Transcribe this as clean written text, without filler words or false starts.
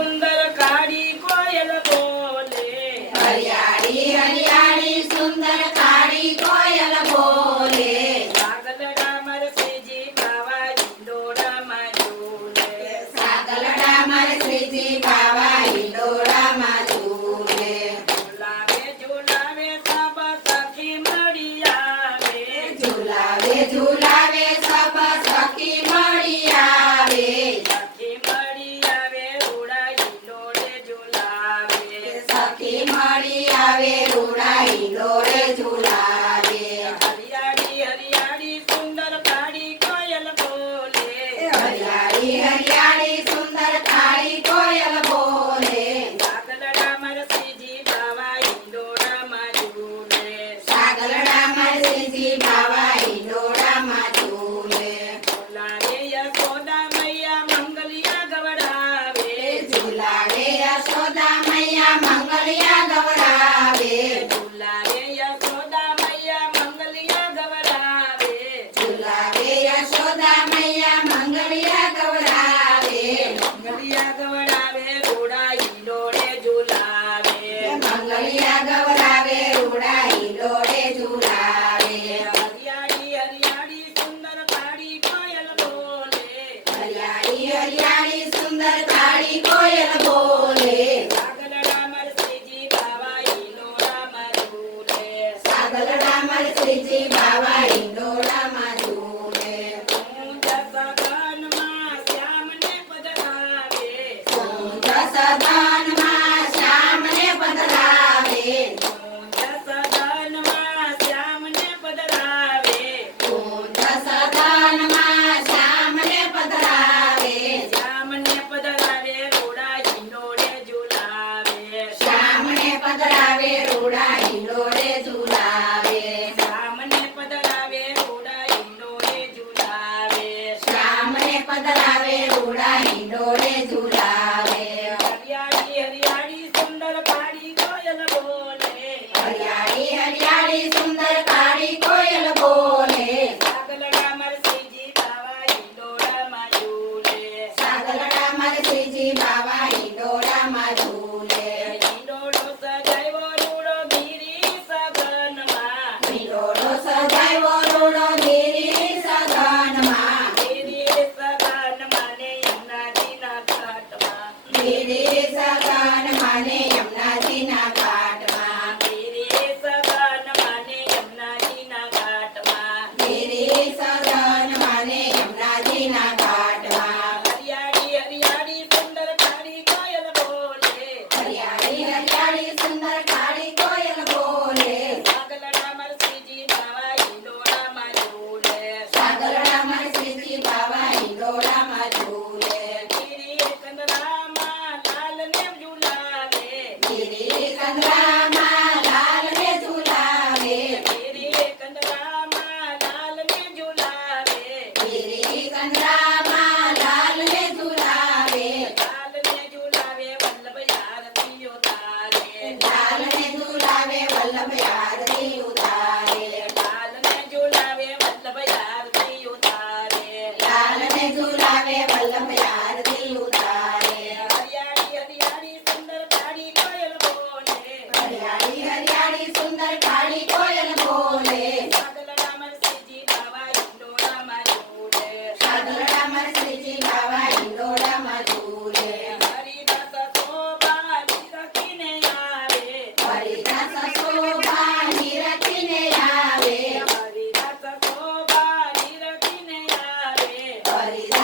સુંદર કાળી કોયલ બોલે હરિયાળી હરિયાળી સુંદર કાળી કોયલ બોલે સાગલડામાં શ્રીજી બાવા હિંડોળામાં ઝૂલે સાગલડામાં શ્રીજી બાવા હિંડોળામાં ઝૂલે ઝુલાવે ઝુલાવે સબ સખી મળી આવે ઝુલાવે ઝુલાવે સબ સખી મળી આવે સખી મળી આવે રૂડા હિંડોળે ઝુલાવે સખી મળી આવે રૂડા હિંડોળે ઝુલાવે હરિયાળી હરિયાળી સુંદર કાળી કોયલ બોલે હરિયાળી હરિયાળી સુંદર કાળી કોયલ બોલે સાગલડામાં શ્રીજી બાવા હિંડોળામાં ઝૂલે સાગરડામાં શ્રીજી બાવા હિંડોળામાં ઝૂલે ઝુલાવે યશોદા મૈયા મંગલિયા ગવડાવે ઝુલાવે યશોદા મૈયા મંગલિયા ગવડાવે ઝુલાવે યશોદા મૈયા મંગલિયા ગવડાવે ઝુલાવે યશોદા મૈયા મંગલિયા ગવડાવે મંગલિયા ગવડાવે રૂડા હિંડોળે ઝુલાવે મંગલિયા ગવડાવે રૂડા હિંડોળે ઝુલાવે હરિયાળી હરિયાળી સુંદર કાળી કોયલ બોલે હરિયાળી હરિયાળી સુંદર કાળી કોયલ બોલે સાગલડામાં શ્રીજી બાવા હિંડોળામાં ઝૂલે સાગરડામાં શ્રીજી બાવા હિંડોળામાં ઝૂલે ઊંચ સગનમાં શ્યામને પધરાવે ઊંચ સદનમાં શ્યામને પધરાવે ઊંચ સગનમાં શ્યામને પધરાવે ઊંચ સદનમાં શ્યામને પધરાવે શ્યામને પધરાવે રૂડા હિંડોળે ઝુલાવે શ્યામને પધરાવે રૂડા હિંડોળે ઝુલાવે શ્યામને પધરાવે રૂડા હિંડોળે ઝુલાવે શ્યામને પધરાવે રૂડા હિંડોળે ઝુલાવે હરિયાળી હરિયાળી સુંદર કાળી કોયલ બોલે હરિયાળી હરિયાળી સુંદર કાળી કોયલ બોલે સાગલડામાં શ્રીજી બાવા હિંડોળામાં ઝૂલે સાગરડામાં શ્રીજી બાવા હિંડોળામાં ઝૂલે હિંડોળો સજાવ્યો રૂડો ગીરી સગનમાં હિંડોળો સજાવ્યો રૂડો ગીરી સગનમાં ગીરી સગનમાં ને યમુનાજીના ઘાટમાં ગીરી સગનમાં ને યમુનાજીના ઘાટમાં ગીરી સગનમાં ને યમુનાજીના ઘાટમાં ગીરી સગનમાં ને યમુનાજીના ઘાટમાં હરિયાળી હરિયાળી સુંદર કાળી કોયલ બોલે હરિયાળી હરિયાળી સુંદર કાળી કોયલ બોલે સાગલડામાં શ્રીજી બાવા હિંડોળામાં ઝૂલે સાગરડામાં શ્રીજી બાવા હિંડોળામાં ઝૂલે ગીરી કંદરામાં લાલને ઝુલાવે ગીરી કંદરામાં લાલને ઝુલાવે ગીરી કંદરામાં લાલને ઝુલાવે ગીરી કંદરામાં લાલને ઝુલાવે લાલને ઝુલાવે વલ્લભ આરતીઓ તારે લાલને ઝુલાવે વલ્લભ આરતી ઉતારે લાલને ઝુલાવે વલ્લભ આરતી ઉતારે લાલને ઝુલાવે વલ્લભ આરતી ઉતારે હરિયાળી હરિયાળી સુંદર કાળી કોયલ બોલે હરિયાળી હરિયાળી સુંદર કાળી કોયલ બોલે સાગલડામાં શ્રીજી બાવા હિંડોળામાં ઝૂલે સાગરડામાં શ્રીજી બાવા હિંડોળામાં ઝૂલે હરિદાસ શોભા નિરખીને આવે હરિદાસ શોભા નિરખીને આવે હરિદાસ શોભા નિરખીને આવે હરિદાસ